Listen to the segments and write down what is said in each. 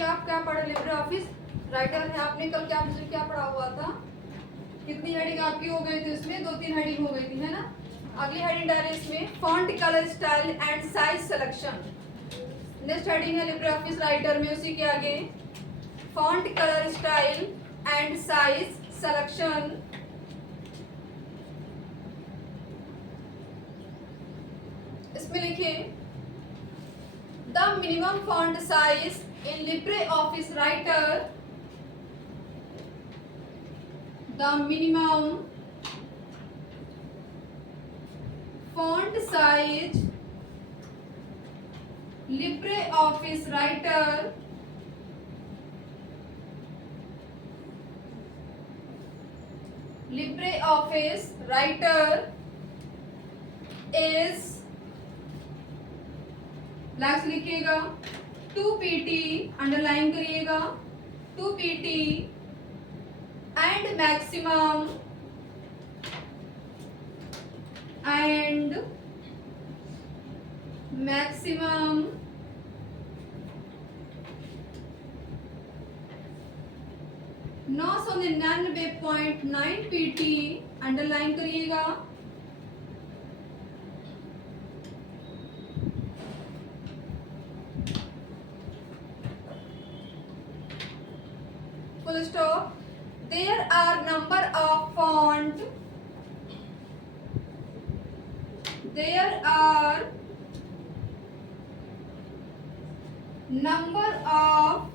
कि आप क्या पढ़े लिब्रे ऑफिस राइटर है। आपने कल क्या पढ़ा हुआ था? कितनी हेडिंग आपकी हो गई थी? उसमें 2-3 हेडिंग हो गई थी, है ना। अगली हेडिंग डाले इसमें font colour style and size selection. Next heading है लिब्रे ऑफिस राइटर में, उसी के आगे font colour style and size selection. इसमें लिखिए the minimum font size in LibreOffice Writer. The minimum font size LibreOffice Writer is last लिखिएगा 2 pt, underline करिएगा 2 pt and maximum maximum 999.9 pt, underline करिएगा। Full stop. There are number of font. There are number of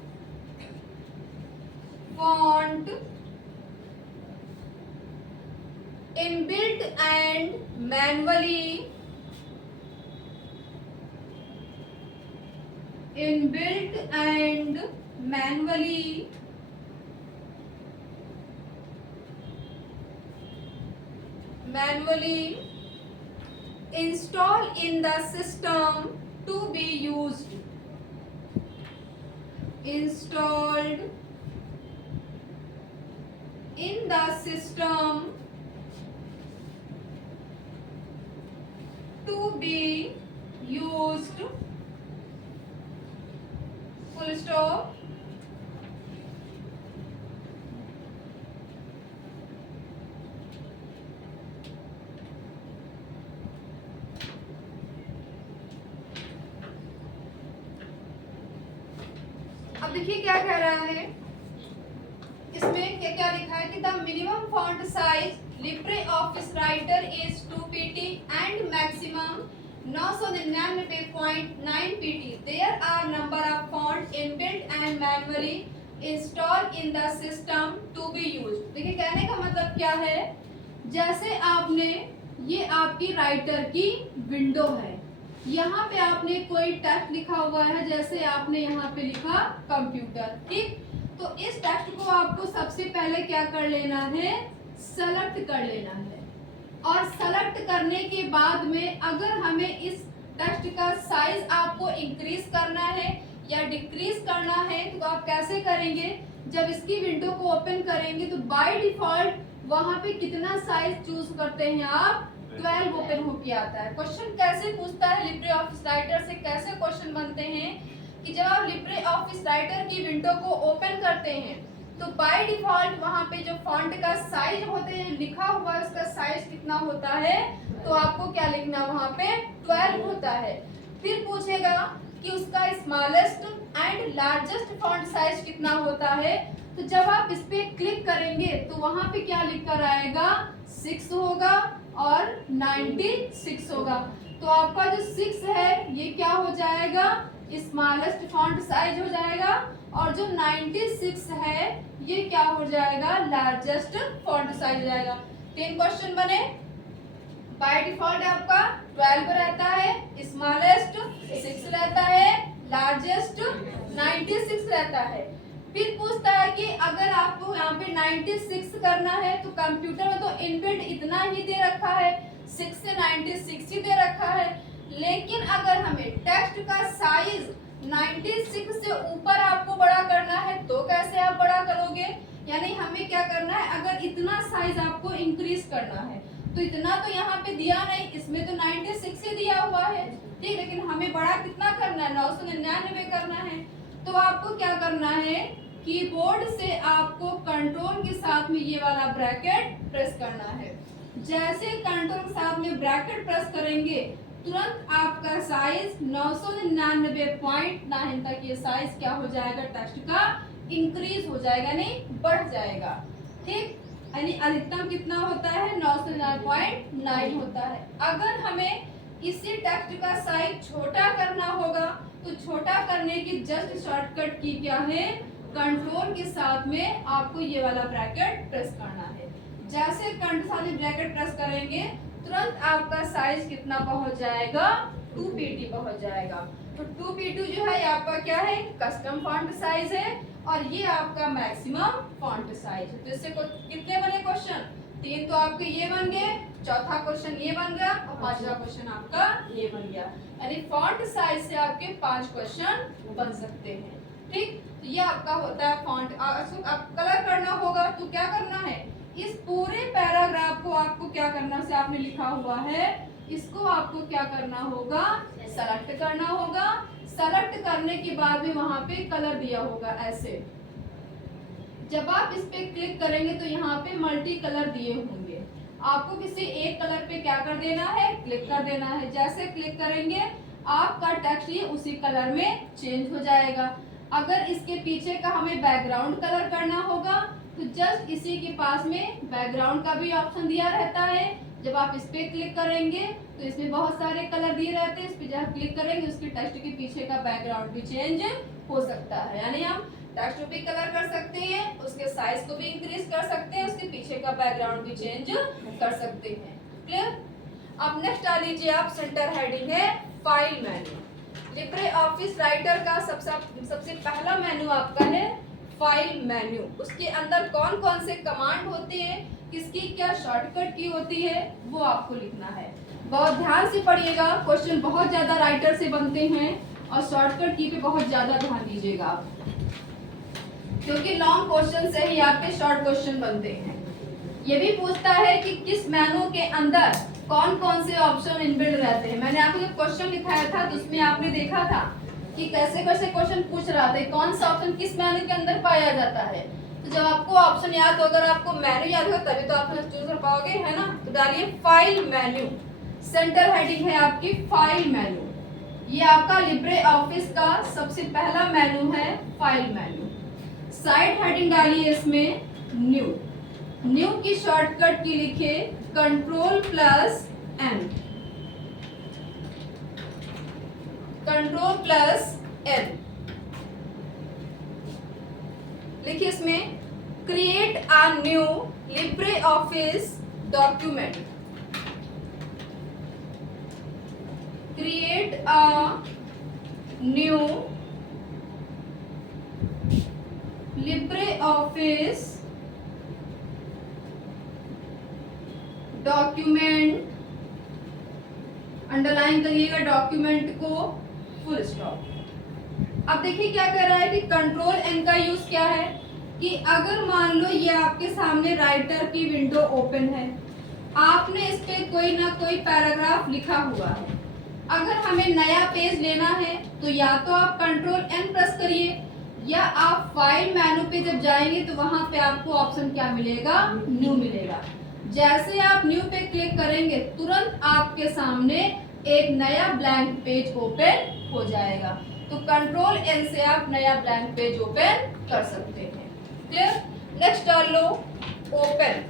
font inbuilt and manually installed in the system to be used. Installed in the system to be used. Full stop. अब देखिए क्या कह रहा है इसमें, क्या लिखा है कि the minimum font size Libre office writer is 2 pt and maximum 999.9 pt. There are number of font inbuilt and manually installed in the system to be used. देखिए कहने का मतलब क्या है, जैसे आपने ये आपकी राइटर की विंडो है, यहाँ पे आपने कोई टेक्स्ट लिखा हुआ है, जैसे आपने यहाँ पे लिखा कंप्यूटर, ठीक। तो इस टेक्स्ट को आपको सबसे पहले क्या कर लेना है, सेलेक्ट कर लेना है। और सेलेक्ट करने के बाद में अगर हमें इस टेक्स्ट का साइज आपको इंक्रीज करना है या डिक्रीज करना है तो आप कैसे करेंगे, जब इसकी विंडो को ओपन करेंगे तो बाय डिफॉल्ट वहां पे कितना साइज चूज करते हैं आप, 12 ओपन होके आता है। क्वेश्चन कैसे पूछता है लिब्रे ऑफिस राइटर से, कैसे क्वेश्चन बनते हैं कि जब आप लिब्रे ऑफिस राइटर की विंडो को ओपन करते हैं तो बाय डिफॉल्ट वहां पे जो फॉन्ट का साइज होते हैं लिखा हुआ है उसका साइज कितना होता है, तो आपको क्या लिखना वहां पे 12 होता है। फिर पूछेगा कि उसका smallest and largest font size कितना होता है, तो जब आप इस पे क्लिक करेंगे तो वहां पे क्या लिखकर आएगा, 6 होगा और 96 होगा। तो आपका जो 6 है ये क्या हो जाएगा, स्मॉलेस्ट फॉन्ट साइज हो जाएगा, और जो 96 है ये क्या हो जाएगा, लार्जेस्ट फॉन्ट साइज हो जाएगा। 3 क्वेश्चन बने। बाय डिफॉल्ट आपका 12 रहता है, स्मॉलेस्ट 6 रहता है, लार्जेस्ट 96 रहता है। फिर पूछता है कि अगर आपको यहाँ पे 96 करना है तो कंप्यूटर में तो इनबिल्ट इतना ही दे रखा है, 6 से 96 ही दे रखा है, लेकिन अगर हमें टेक्स्ट का साइज 96 से ऊपर आपको बड़ा करना है तो कैसे आप बड़ा करोगे, यानी हमें क्या करना है, अगर इतना साइज आपको इंक्रीज करना है तो इतना तो यहाँ पे दिया नहीं, इसमें तो 96 ही दिया हुआ है, ठीक, लेकिन हमें बड़ा कितना करना है, 999 करना है। तो आपको क्या करना है, कीबोर्ड से आपको कंट्रोल के साथ में ये वाला ब्रैकेट प्रेस करना है। जैसे कंट्रोल के साथ में ब्रैकेट प्रेस करेंगे तुरंत आपका साइज 999.9 तक ये साइज क्या हो जाएगा, टेक्स्ट का इंक्रीज हो जाएगा, नहीं बढ़ जाएगा। ठीक, यानी अधिकतम कितना होता है, 999.9 होता है। अगर हमें इसी टेक्स्ट का साइज छोटा करना होगा तो छोटा करने की जस्ट शॉर्टकट की क्या है, कंट्रोल के साथ में आपको ये वाला ब्रैकेट प्रेस करना है। जैसे कंट्रोल के साथ में ब्रैकेट प्रेस करेंगे तुरंत आपका साइज कितना पहुंच जाएगा, 2pt पहुंच जाएगा। तो 2p2 जो है आपका क्या है, कस्टम फॉन्ट साइज है और ये आपका मैक्सिमम फॉन्ट साइज है। तो इससे कितने बने क्वेश्चन, 3 तो आपके ये बन गए, चौथा क्वेश्चन ये बन गया और पांचवा क्वेश्चन आपका ये बन गया। यानी फॉन्ट साइज से आपके 5 क्वेश्चन बन सकते हैं। ठीक, तो ये आपका होता है फॉन्ट। अब कलर करना होगा तो क्या करना है, इस पूरे पैराग्राफ को आपको क्या करना से आपने लिखा हुआ है, इसको आपको क्या करना होगा, सेलेक्ट करना होगा। सेलेक्ट करने के बाद भी वहां पे कलर दिया होगा ऐसे। जब आप इस पे क्लिक करेंगे तो यहाँ पे मल्टी कलर दिए होंगे, आपको किसी एक कलर पे क्या कर देना है, क्लिक कर देना है। जैसे क्लिक करेंगे आपका टेक्स्ट ये उसी कलर में चेंज हो जाएगा। अगर इसके पीछे का हमें बैकग्राउंड कलर करना होगा तो जस्ट इसी के पास में बैकग्राउंड का भी ऑप्शन दिया रहता है। जब आप इस पे क्लिक करेंगे तो इसमें बहुत सारे कलर दिए रहते हैं, इस पे जब क्लिक करेंगे उसके टेक्स्ट के पीछे का बैकग्राउंड भी चेंज हो सकता है। यानी हम टेक्स्ट भी कलर कर सकते हैं, उसके साइज को भी इंक्रीज कर सकते हैं, उसके पीछे का बैकग्राउंड भी चेंज कर सकते हैं। क्लियर। अब नेक्स्ट आ लीजिए आप, सेंटर हेडिंग है file menu. Libre office writer का सबसे पहला मेन्यू आपका है फाइल मेन्यू। उसके अंदर कौन कौन से कमांड होते हैं, किसकी क्या शॉर्टकट की होती है, वो आपको लिखना है। बहुत ध्यान से पढ़िएगा, क्वेश्चन बहुत ज्यादा राइटर से बनते हैं और शॉर्टकट की पे बहुत ज्यादा ध्यान दीजिएगा आप, क्योंकि लॉन्ग क्वेश्चन से ही आपके शॉर्ट क्वेश्चन बनते हैं। ये भी पूछता है कि किस मेनू के अंदर कौन कौन से ऑप्शन इनबिल्ड रहते हैं। मैंने आपको जब क्वेश्चन लिखाया था तो उसमें आपने देखा था कि कैसे कैसे क्वेश्चन पूछ रहा था, कौन सा ऑप्शन किस मेनू के अंदर पाया जाता है। तो जब आपको ऑप्शन याद हो, अगर आपको मेनू याद हो तभी तो आप चूज कर पाओगे, है ना। तो डालिए फाइल मेन्यू, सेंटर हेडिंग है आपकी फाइल मेन्यू। ये आपका लिब्रे ऑफिस का सबसे पहला मेनू है फाइल मेन्यू। साइड हेडिंग डालिए इसमें न्यू। न्यू की शॉर्टकट की लिखे Ctrl+N, Ctrl+N लिखिए। इसमें create a new Libre office document, create a new Libre office document, underline करिएगा डॉक्यूमेंट को, फुल स्टॉप। अब देखिए क्या कर रहा है कि Ctrl+N का यूज क्या है कि अगर मान लो ये आपके सामने राइटर की विंडो ओपन है, आपने इस पे कोई ना कोई पैराग्राफ लिखा हुआ है, अगर हमें नया पेज लेना है तो या तो आप Ctrl+N प्रेस करिए या आप फाइल मेनू पे जब जाएंगे तो वहां पे आपको ऑप्शन क्या मिलेगा, न्यू मिलेगा। जैसे आप न्यू पे क्लिक करेंगे तुरंत आपके सामने एक नया ब्लैंक पेज ओपन हो जाएगा। तो Ctrl+N से आप नया ब्लैंक पेज ओपन कर सकते हैं। क्लियर। नेक्स्ट डाल लो ओपन,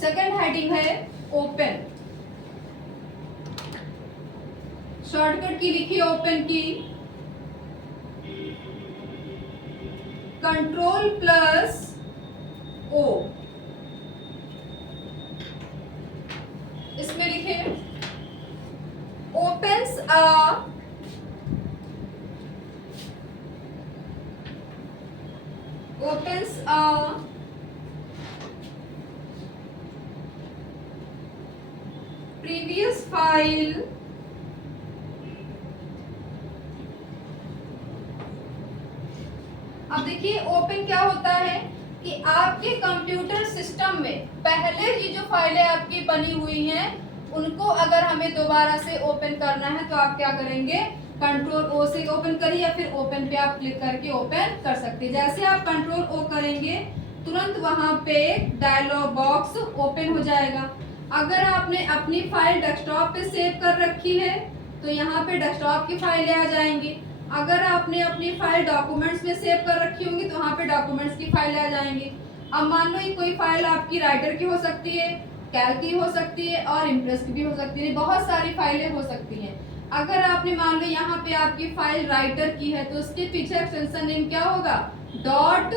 सेकंड हेडिंग है ओपन। शॉर्टकट की लिखिए ओपन की, Ctrl+O। इसमें लिखे opens a previous file अब देखिए ओपन क्या होता है कि आपके कंप्यूटर सिस्टम में पहले ये जो फाइलें आपकी बनी हुई हैं उनको अगर हमें दोबारा से ओपन करना है तो आप क्या करेंगे, कंट्रोल ओ से ओपन करिए या फिर ओपन पे आप क्लिक करके ओपन कर सकते हैं। जैसे आप कंट्रोल ओ करेंगे तुरंत वहां पे डायलॉग बॉक्स ओपन हो जाएगा। अगर आपने अपनी फाइल डेस्कटॉप पे सेव कर रखी है तो यहाँ पे डेस्कटॉप की फाइलें आ जाएंगी। अगर आपने अपनी फाइल डॉक्यूमेंट्स में सेव कर रखी होंगी तो वहाँ पे डॉक्यूमेंट्स की फाइलें आ जाएंगी। अब मान लो ये कोई फाइल आपकी राइटर की हो सकती है, कैल्क की हो सकती है और इम्प्रेस की भी हो सकती है, बहुत सारी फाइलें हो सकती हैं। अगर आपने मान लो यहाँ पे आपकी फाइल राइटर की है तो उसके पीछे एक्सटेंशन नेम क्या होगा, डॉट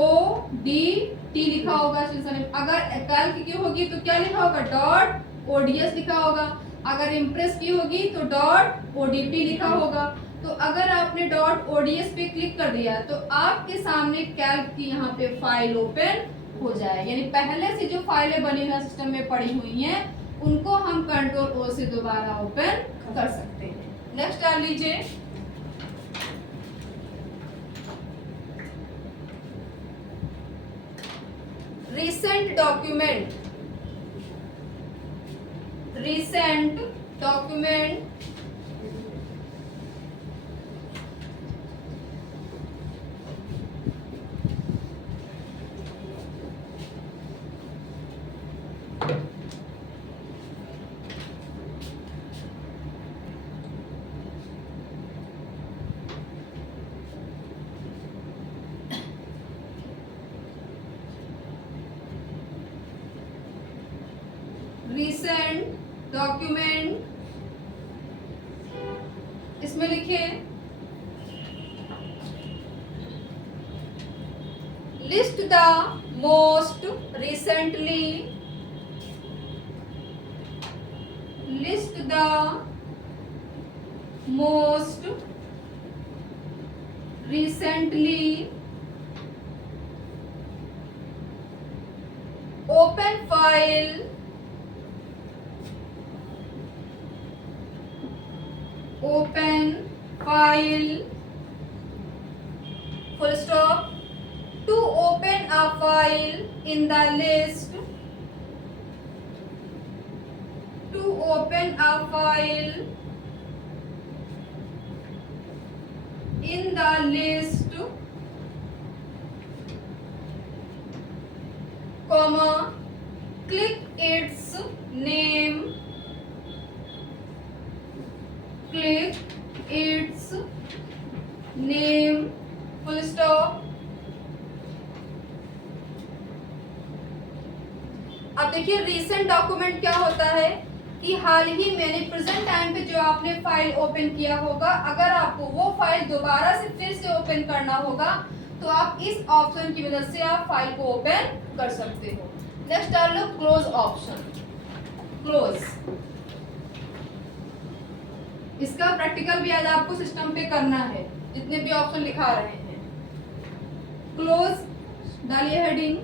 ODT लिखा होगा एक्सटेंशन नेम। अगर कैल्क की होगी तो क्या लिखा होगा, डॉट ODS लिखा होगा। अगर इम्प्रेस की होगी तो डॉट ODP लिखा होगा। तो अगर आपने डॉट ODS पे क्लिक कर दिया तो आपके सामने कैल्क की यहाँ पे फाइल ओपन हो जाए। यानी पहले से जो फाइलें बनी हुई सिस्टम में पड़ी हुई हैं उनको हम कंट्रोल O से दोबारा ओपन कर सकते हैं। नेक्स्ट डाल लीजिए, recent document, recent document recent document, इसमें लिखिए list the most recently, list the most recently open file, open file, full stop. To open a file in the list, to open a file in the list, comma, click its name, click its name, full stop. अब देखिए recent document क्या होता है कि हाल ही में present time पे जो आपने फाइल ओपन किया होगा, अगर आपको वो फाइल दोबारा से फिर से ओपन करना होगा तो आप इस ऑप्शन की मदद से आप फाइल को ओपन कर सकते हो। नेक्स्ट डाल लो क्लोज ऑप्शन, क्लोज। इसका प्रैक्टिकल भी आज आपको सिस्टम पे करना है, जितने भी ऑप्शन लिखा रहे हैं। क्लोज डालिए हेडिंग,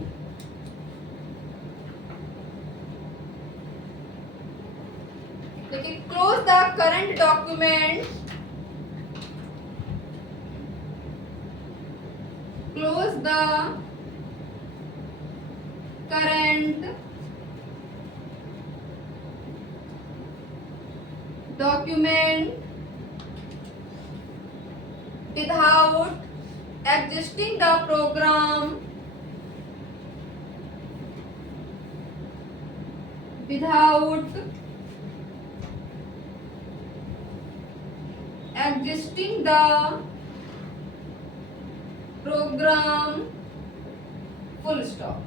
देखिए close the current document, close the current document without exiting the program, without exiting the program, full stop.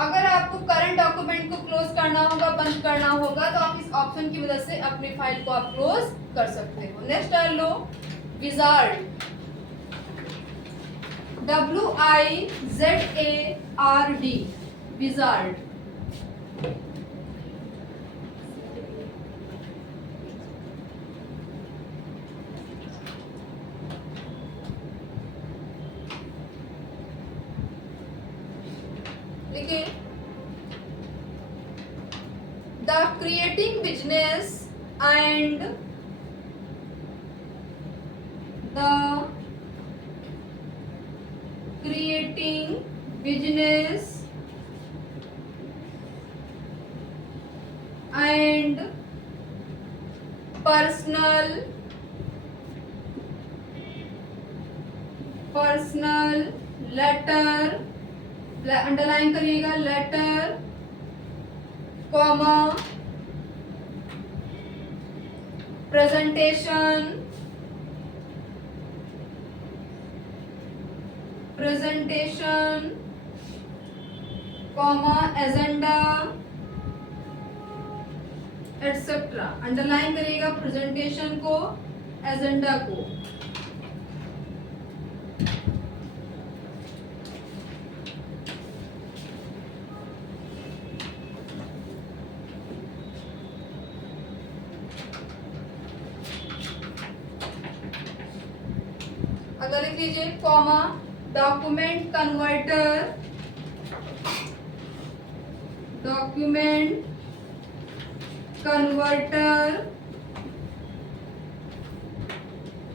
अगर आपको करंट डॉक्यूमेंट को क्लोज करना होगा, बंद करना होगा, तो आप इस ऑप्शन की मदद से अपनी फाइल को आप क्लोज कर सकते हो। नेक्स्ट डाल लो विजार्ड, WIZARD, विजार्ड। देखिए the creating business and the writing business and personal letter, underline करिएगा, letter comma presentation comma agenda etcetera. Underline करिएगा प्रेजेंटेशन को, एजेंडा को। अगर लिख लीजिए कॉमा डॉक्यूमेंट कन्वर्टर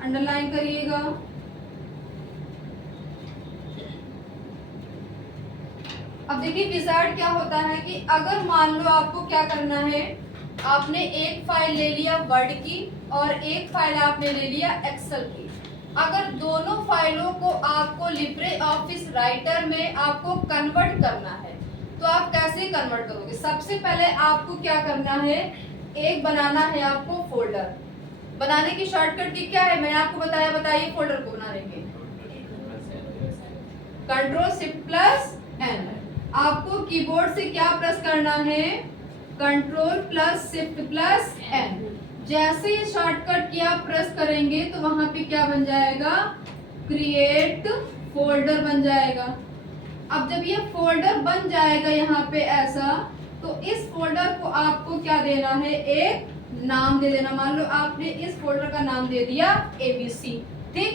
अंडरलाइन करिएगा। अब देखिए विजार्ड क्या होता है कि अगर मान लो आपको क्या करना है, आपने एक फाइल ले लिया वर्ड की और एक फाइल आपने ले लिया एक्सेल की। अगर दोनों फाइलों को आपको लिब्रे ऑफिस राइटर में आपको कन्वर्ट करना है तो आप कैसे कन्वर्ट करोगे? सबसे पहले आपको क्या करना है, एक बनाना है आपको फोल्डर। बनाने की शॉर्टकट की क्या है, मैंने आपको बताया, बताइए फोल्डर को बनाने के। Ctrl+Shift+N। आपको कीबोर्ड से क्या प्रेस करना है, Ctrl+Shift+N। जैसे ये शॉर्टकट की आप प्रेस करेंगे तो वहां पे क्या बन जाएगा, क्रिएट फोल्डर बन जाएगा। अब जब ये फोल्डर बन जाएगा यहाँ पे ऐसा, तो इस फोल्डर को आपको क्या देना है, एक नाम दे देना। मान लो आपने इस फोल्डर का नाम दे दिया ABC, ठीक।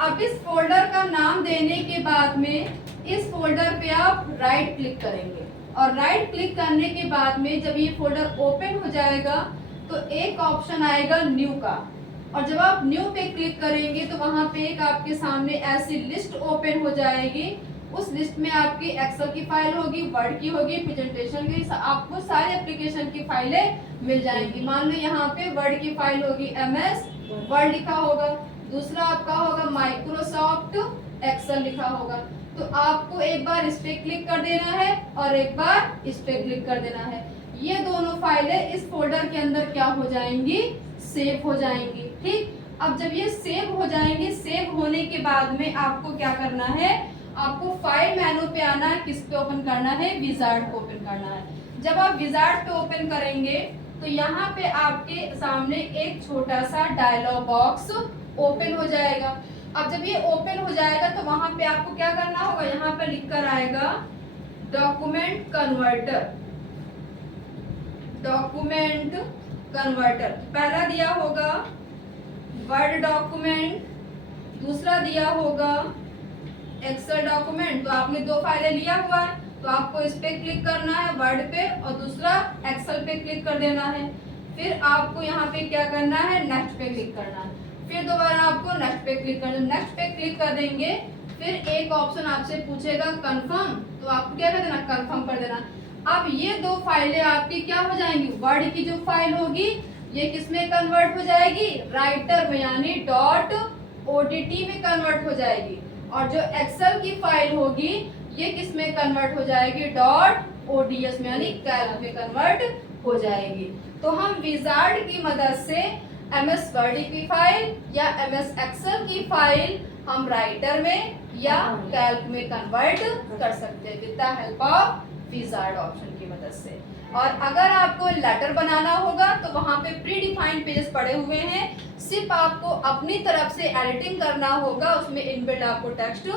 अब इस फोल्डर का नाम देने के बाद में इस फोल्डर पे आप राइट क्लिक करेंगे और राइट क्लिक करने के बाद में जब ये फोल्डर ओपन हो जाएगा तो एक ऑप्शन आएगा न्यू का, और जब आप न्यू पे क्लिक करेंगे तो वहां पे एक आपके सामने ऐसी लिस्ट ओपन हो जाएगी। उस लिस्ट में आपकी एक्सेल की फाइल होगी, वर्ड की होगी, प्रेजेंटेशन की, आपको सारे एप्लीकेशन की फाइलें मिल जाएंगी। मान लो यहाँ पे वर्ड की फाइल होगी, MS वर्ड लिखा होगा, दूसरा आपका होगा माइक्रोसॉफ्ट एक्सेल लिखा होगा। तो आपको एक बार इस पे क्लिक कर देना है और एक बार इस पे क्लिक कर देना है। ये दोनों फाइलें इस फोल्डर के अंदर क्या हो जाएंगी, सेव हो जाएंगी, ठीक। अब जब ये सेव हो जाएंगे, सेव होने के बाद में आपको क्या करना है, आपको फाइल मेनू पे आना है, किस पे ओपन करना है, विजार्ड पे ओपन करना है। जब आप विजार्ड पे ओपन करेंगे तो यहाँ पे आपके सामने एक छोटा सा डायलॉग बॉक्स ओपन हो जाएगा। अब जब ये ओपन हो जाएगा तो वहां पे आपको क्या करना होगा, यहाँ पे लिख कर आएगा डॉक्यूमेंट कन्वर्टर। पहला दिया होगा वर्ड डॉक्यूमेंट, दूसरा दिया होगा एक्सेल डॉक्यूमेंट। तो आपने दो फाइलें लिया हुआ है तो आपको इस पे क्लिक करना है वर्ड पे और दूसरा एक्सेल पे क्लिक कर देना है। फिर आपको यहाँ पे क्या करना है, नेक्स्ट पे क्लिक करना है। फिर दोबारा आपको नेक्स्ट पे क्लिक करना है। नेक्स्ट पे क्लिक कर देंगे, फिर एक ऑप्शन आपसे पूछेगा कंफर्म, तो आपको क्या कर देना, कंफर्म कर देना। अब ये दो फाइलें आपकी क्या हो जाएंगी, वर्ड की जो फाइल होगी ये किसमें कन्वर्ट हो जाएगी, राइटर में, यानी .odt में कन्वर्ट हो जाएगी। और जो एक्सेल की फाइल होगी ये किस में कन्वर्ट हो जाएगी, .ods में, यानी कैल्क में कन्वर्ट हो जाएगी। तो हम विजार्ड की मदद से MS वर्ड की फाइल या MS एक्सेल की फाइल हम राइटर में या कैल्क में कन्वर्ट कर सकते हैं with the help of wizard option की मदद से। और अगर आपको लेटर बनाना होगा तो वहां पे प्री डिफाइंड पेजेस पड़े हुए हैं, सिर्फ आपको अपनी तरफ से एडिटिंग करना होगा, उसमें इनबिल्ट आपको टेक्स्ट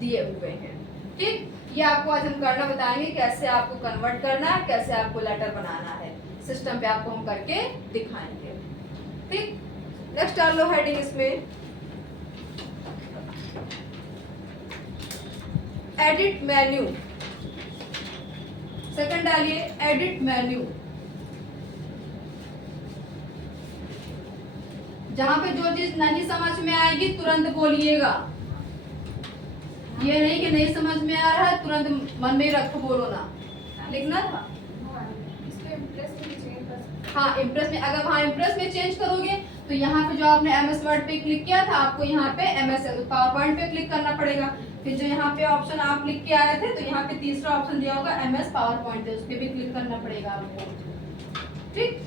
दिए हुए हैं, ठीक। ये आपको आज हम करना बताएंगे, कैसे आपको कन्वर्ट करना है, कैसे आपको लेटर बनाना है, सिस्टम पे आपको हम करके दिखाएंगे, ठीक। नेक्स्ट डाल लो हेडिंग इसमें, एडिट मेन्यू। सेकंड डालिए एडिट मेन्यू। जहां पे जो चीज नहीं समझ में आएगी तुरंत बोलिएगा। ये नहीं कि नहीं समझ में आ रहा है तुरंत मन में ही रखो, बोलो ना, लिखना था। हाँ इम्प्रेस में, अगर वहाँ इम्प्रेस में चेंज करोगे तो यहाँ पे जो आपने एमएस वर्ड पे क्लिक किया था आपको यहाँ पे एमएस पावर पॉइंट पे क्लिक करना पड़ेगा। फिर जो यहाँ पे ऑप्शन आप लिख के आए थे तो यहाँ पे तीसरा ऑप्शन दिया होगा एमएस पावर पॉइंट, उस पर भी क्लिक करना पड़ेगा आपको। ठीक,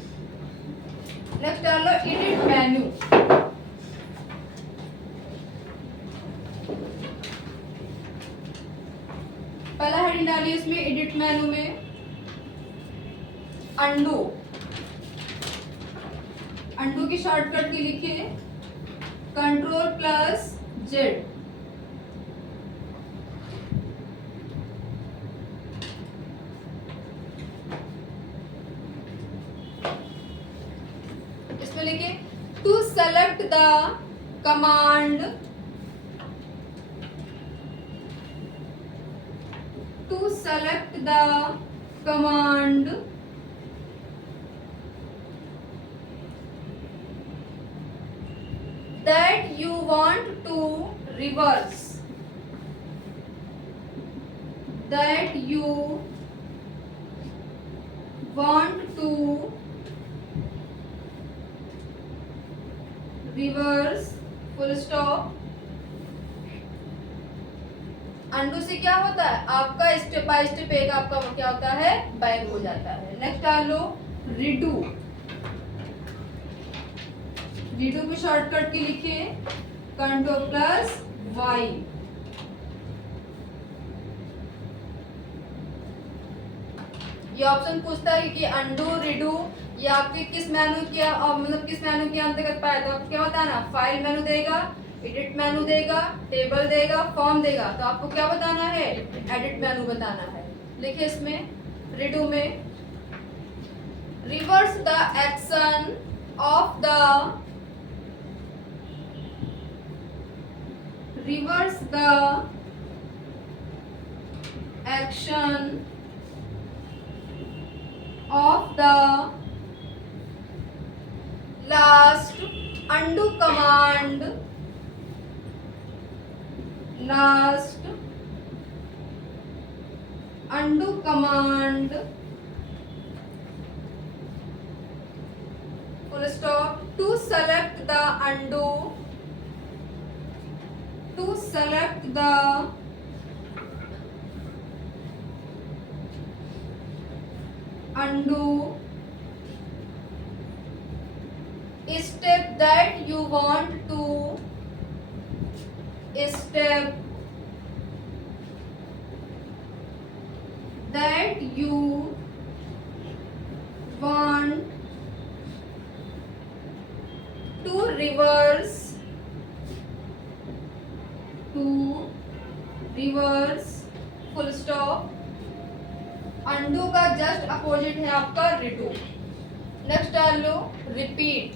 नेक्स्ट डालो एडिट मेन्यू। पहला हेडिंग डालिए इसमें एडिट मेन्यू में अंडू। अंडू की शॉर्टकट की लिखिए Ctrl+Z। इसमें लिखिए to select the command, to select the command that you want to reverse, that you want to reverse, full stop। Undo से क्या होता है आपका स्टेप बाय स्टेप एक आपका क्या होता है बैक हो जाता है। नेक्स्ट डालो रिडू। रिडू की शॉर्टकट की लिखिए Ctrl+Y। ये ऑप्शन पूछता है कि अंडू रिडू ये आपके किस मेनू के मतलब किस मेनू के अंतर्गत पाए, तो आपको क्या बताना, फाइल मेनू देगा, एडिट मेनू देगा, टेबल देगा, फॉर्म देगा, तो आपको क्या बताना है एडिट मेनू बताना है। लिखिए इसमें रिडू में reverse the action of the, reverse the action of the last undo command, last undo command, full stop, to select the undo, to select the undo step that you want to, step that you want to reverse, to reverse, full stop। Undo का just opposite है आपका redo. Next डाल लो repeat.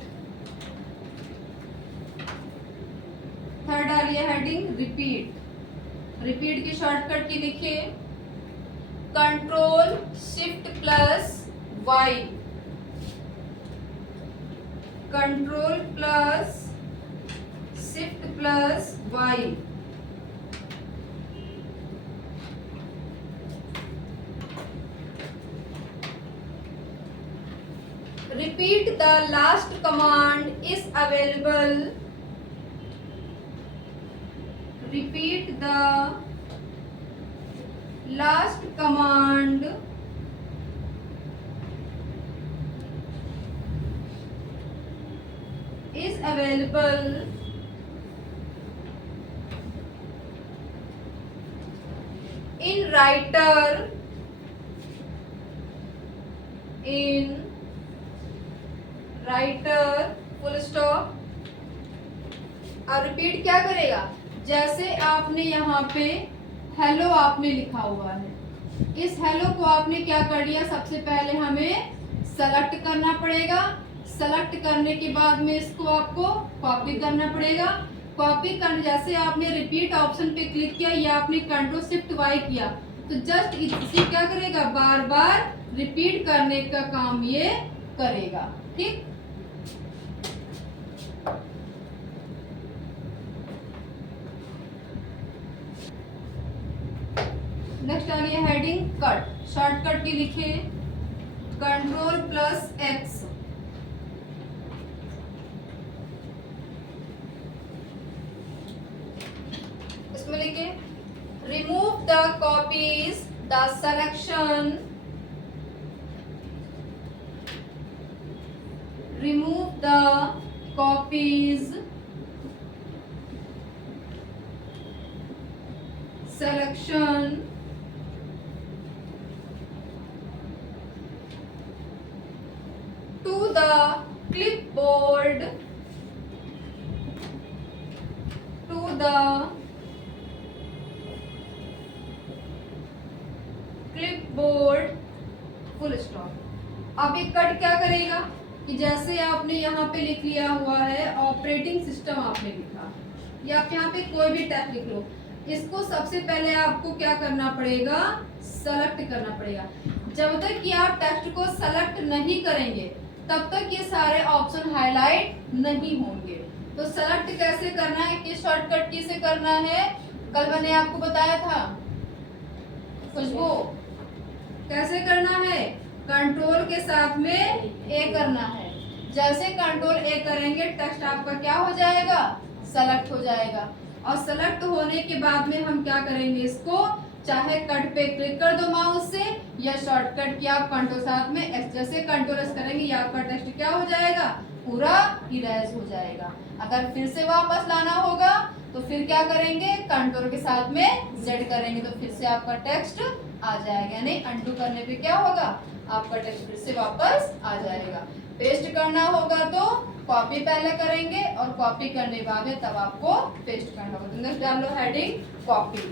Third डालिए heading repeat. Repeat की shortcut key लिखिए Ctrl+Shift+Y, Ctrl+Shift+Y। Repeat the last command is available. Repeat the last command is available in writer, in writer, full stop. और repeat क्या करेगा, जैसे आपने यहाँ पे हेलो आपने लिखा हुआ है, इस हेलो को आपने क्या कर लिया, सबसे पहले हमें सेलेक्ट करना पड़ेगा। सेलेक्ट करने के बाद में इसको आपको कॉपी करना पड़ेगा। कॉपी करने जैसे आपने रिपीट ऑप्शन पे क्लिक किया या आपने Ctrl+Shift+Y किया तो जस्ट इसे क्या करेगा, बार बार रिपीट करने का काम ये करेगा। ठीक, नेक्स्ट आ गया हेडिंग कट, शॉर्टकट की लिखे Ctrl+X, इसमें लिखे remove the copies the selection, remove the copies selection to the clipboard, to the clipboard full stop। अब ये कट क्या करेगा कि जैसे आपने यहाँ पे लिख लिया हुआ है ऑपरेटिंग सिस्टम आपने लिखा, या आप यहाँ पे कोई भी टैग लिख लो, इसको सबसे पहले आपको क्या करना पड़ेगा, सेलेक्ट करना पड़ेगा। जब तक कि आप टेक्स्ट को सेलेक्ट नहीं करेंगे तब तक ये सारे ऑप्शन हाईलाइट नहीं होंगे। तो सेलेक्ट कैसे करना है, किस शॉर्टकट की से करना है, कल मैंने आपको बताया था खुशबू, कैसे करना है, कंट्रोल के साथ में ए करना है। जैसे कंट्रोल ए करेंगे टेक्स्ट आपका क्या हो जाएगा, सेलेक्ट हो जाएगा। और सेलेक्ट होने के बाद में हम क्या करेंगे, इसको चाहे कट पे क्लिक कर दो माउस से, या शॉर्टकट की आप कंट्रोल साथ में एस, जैसे कंट्रोल एस करेंगे या आपका टेक्स्ट क्या हो जाएगा, पूरा इरेज हो जाएगा। अगर फिर से वापस लाना होगा तो फिर क्या करेंगे, कंट्रोल के साथ में जेड करेंगे तो फिर से आपका टेक्स्ट आ जाएगा, यानी अंडू करने पे क्या होगा, आपका टेक्स्ट फिर से वापस आ जाएगा। पेस्ट करना होगा तो कॉपी पहले करेंगे और कॉपी करने के बाद में तब आपको पेस्ट करना होगा। नेक्स्ट डाल लो हेडिंग कॉपी,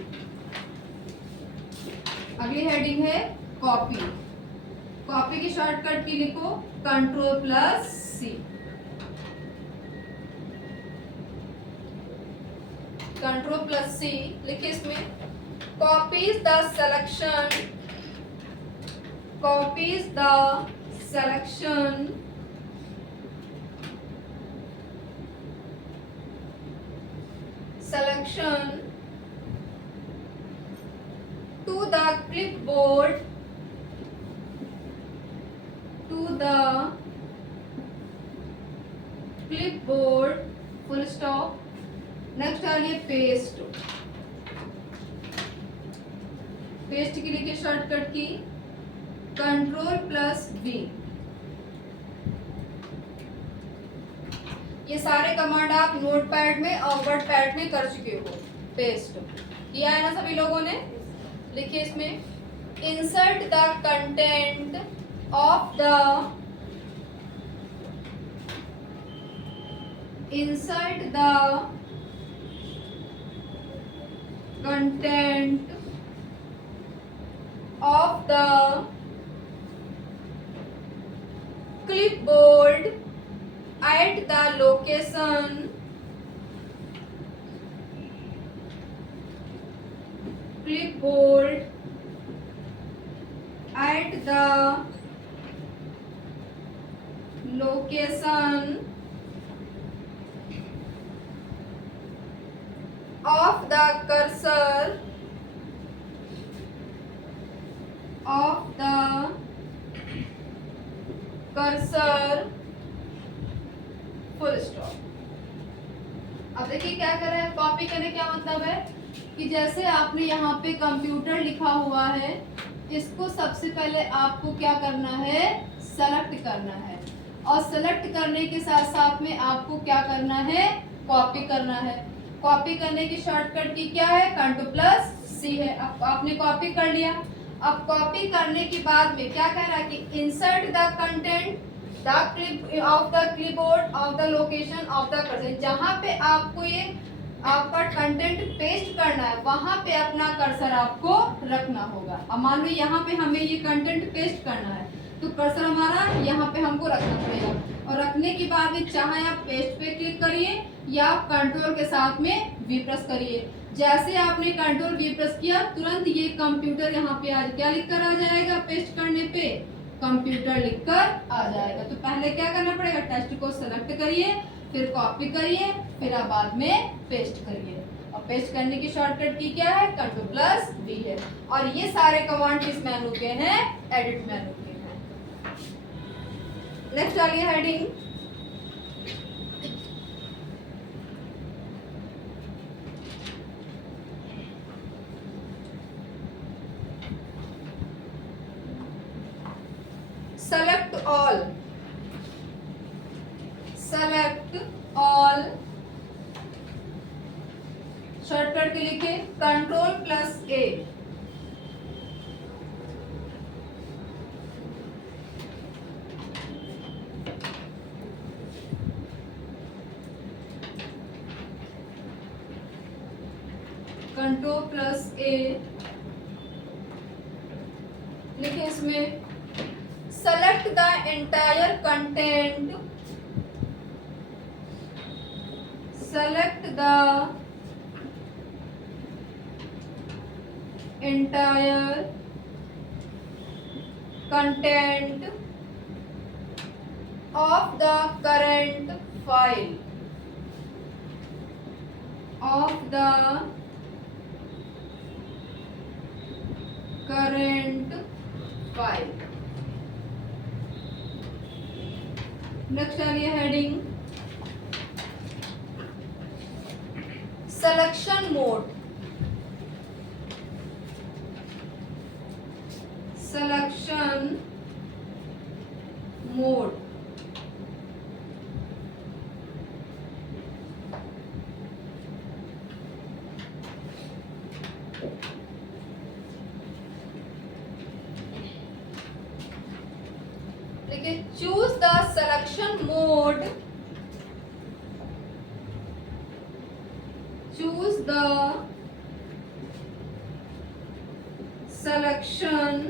अगली हेडिंग है कॉपी। कॉपी की शॉर्टकट की लिखो Ctrl+C, Ctrl+C लिखिए, इसमें copies the selection, copies the selection selection to the clipboard, to the clipboard full stop। Next आ रही है पेस्ट, पेस्ट के लिए शॉर्टकट की Ctrl+V। ये सारे कमांड आप नोटपैड में और वर्ड पैड में कर चुके हो। पेस्ट किया है ना सभी लोगों ने, लिखिए इसमें insert the content of the, insert the content of the clipboard at the location, clipboard at the location of the cursor, of the cursor full stop. अब देखिए क्या कर रहा है, कॉपी करने क्या मतलब है कि जैसे आपने यहाँ पे कंप्यूटर लिखा हुआ है, इसको सबसे पहले आपको क्या करना है, सेलेक्ट करना है, और सेलेक्ट करने के साथ साथ में आपको क्या करना है, कॉपी करना है। कॉपी करने की शॉर्टकट की क्या है, Ctrl+C है। अब आपने कॉपी कर लिया, अब कॉपी करने के बाद में क्या कह रहा है कि insert the content the clip of the clipboard of the location of the cursor. जहाँ पे आपको ये आपका कंटेंट पेस्ट करना है वहां पे अपना कर्सर आपको रखना होगा। अब मान लो यहाँ पे हमें ये कंटेंट पेस्ट करना है तो कर्सर हमारा यहाँ पे हमको रखना पड़ेगा, और रखने के बाद में चाहे आप पेस्ट पे क्लिक करिए या आप कंट्रोल के साथ में वी प्रेस करिए। जैसे आपने कंट्रोल वी प्रेस किया तुरंत ये कंप्यूटर यहाँ पे आज क्या लिख कर आ जाएगा, पेस्ट करने पे कंप्यूटर लिखकर आ जाएगा। तो पहले क्या करना पड़ेगा, टेक्स्ट को सेलेक्ट करिए, फिर कॉपी करिए, फिर आप बाद में पेस्ट करिए। और पेस्ट करने की शॉर्टकट की क्या है, Ctrl+V है। और ये सारे कमांड किस मेनू के हैं? एडिट मेनू के हैं। नेक्स्ट डालिए heading select all. Select all shortcut के लिखे Ctrl+A। Ctrl+A लिखे इसमें select the entire content. Select the entire content of the current file of the current file। Next आ रही है heading selection mode. Selection mode देखिए choose the selection mode. Choose the selection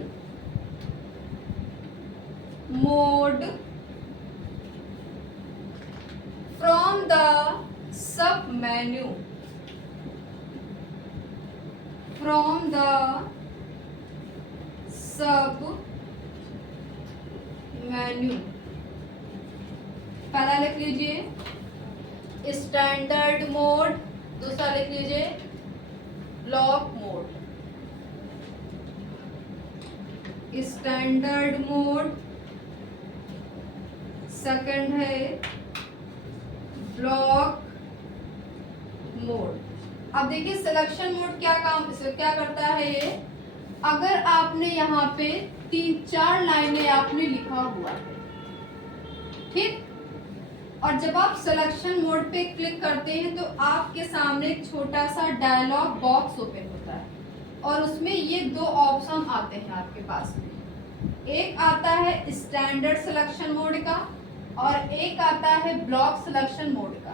mode from the sub menu। from the sub menu पहला लिख लीजिए standard mode, दूसरा लिख लीजिए block mode. Standard mode, second है ब्लॉक मोड। अब देखिए सिलेक्शन मोड क्या करता है ये। अगर आपने यहाँ पे 3-4 लाइनें आपने लिखा हुआ है, ठीक, और जब आप सिलेक्शन मोड पे क्लिक करते हैं तो आपके सामने एक छोटा सा डायलॉग बॉक्स ओपन होता है और उसमें ये 2 ऑप्शन आते हैं आपके पास में। एक आता है स्टैंडर्ड सिलेक्शन मोड का और एक आता है ब्लॉक सिलेक्शन मोड का।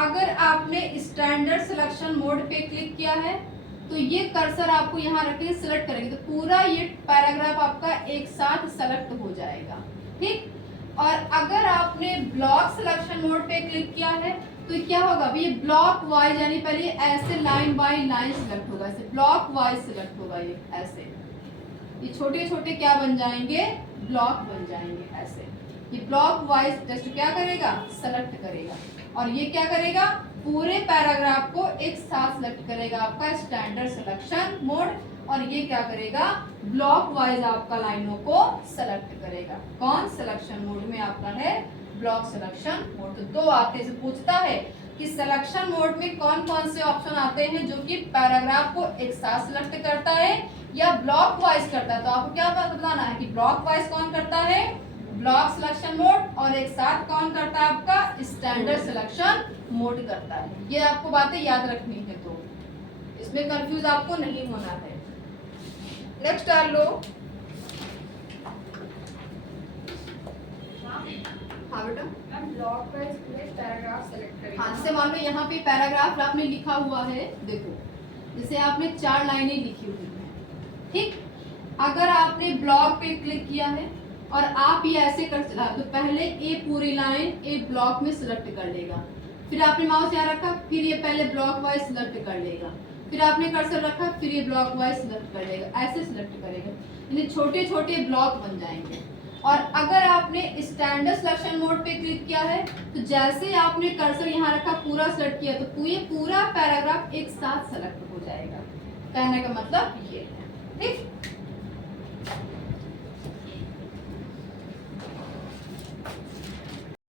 अगर आपने स्टैंडर्ड सिलेक्शन मोड पे क्लिक किया है तो ये कर्सर आपको यहाँ रख के सिलेक्ट करेंगे तो पूरा ये पैराग्राफ आपका एक साथ सेलेक्ट हो जाएगा, ठीक। और अगर आपने ब्लॉक सिलेक्शन मोड पे क्लिक किया है तो क्या होगा, अभी ये ब्लॉक वाइज यानी पहले ऐसे लाइन बाय लाइन सिलेक्ट होगा, ऐसे ब्लॉक वाइज सिलेक्ट होगा, ये ऐसे, ये छोटे छोटे क्या बन जाएंगे, ब्लॉक बन जाएंगे ऐसे। ये ब्लॉक वाइज टेक्स्ट क्या करेगा, सेलेक्ट करेगा और ये क्या करेगा, पूरे पैराग्राफ को एक साथ सेलेक्ट करेगा आपका स्टैंडर्ड सिलेक्शन मोड। और ये क्या करेगा, ब्लॉक वाइज आपका लाइनों को सेलेक्ट करेगा। कौन, सिलेक्शन मोड में आपका है ब्लॉक सिलेक्शन मोड। तो 2 आते से पूछता है कि सिलेक्शन मोड में कौन कौन से ऑप्शन आते हैं जो कि पैराग्राफ को एक साथ सिलेक्ट करता है या ब्लॉक वाइज करता है। तो आपको क्या बताना है कि ब्लॉक वाइज कौन करता है, ब्लॉक सिलेक्शन मोड, और एक साथ कौन करता है आपका स्टैंडर्ड सिलेक्शन मोड करता है। ये आपको बातें याद रखनी है, तो इसमें कंफ्यूज आपको नहीं होना है। नेक्स्ट डाल लो, हाँ बेटा, ब्लॉक वाइज पूरे पैराग्राफ सेलेक्ट करेंगे। हाँ, जैसे मान लो यहाँ पे पैराग्राफ आपने लिखा हुआ है, देखो जैसे आपने 4 लाइनें लिखी हुई है, ठीक। अगर आपने ब्लॉक पे क्लिक किया है और आप ये ऐसे कर चला तो पहले ए पूरी लाइन ए ब्लॉक में सिलेक्ट कर लेगा, फिर आपने माउस यहाँ रखा, फिर ये पहले ब्लॉक वाइज सिलेक्ट कर लेगा, फिर आपने कर्सर रखा, फिर ये ब्लॉक वाइज सिलेक्ट कर लेगा, ऐसे सिलेक्ट करेगा, यानी छोटे छोटे ब्लॉक बन जाएंगे। और अगर आपने स्टैंडर्ड सिलेक्शन मोड पे क्लिक किया है तो जैसे आपने कर्सर यहाँ रखा, पूरा सिलेक्ट किया तो पूरा पैराग्राफ एक साथ सेलेक्ट हो जाएगा, कहने का मतलब ये है। ठीक।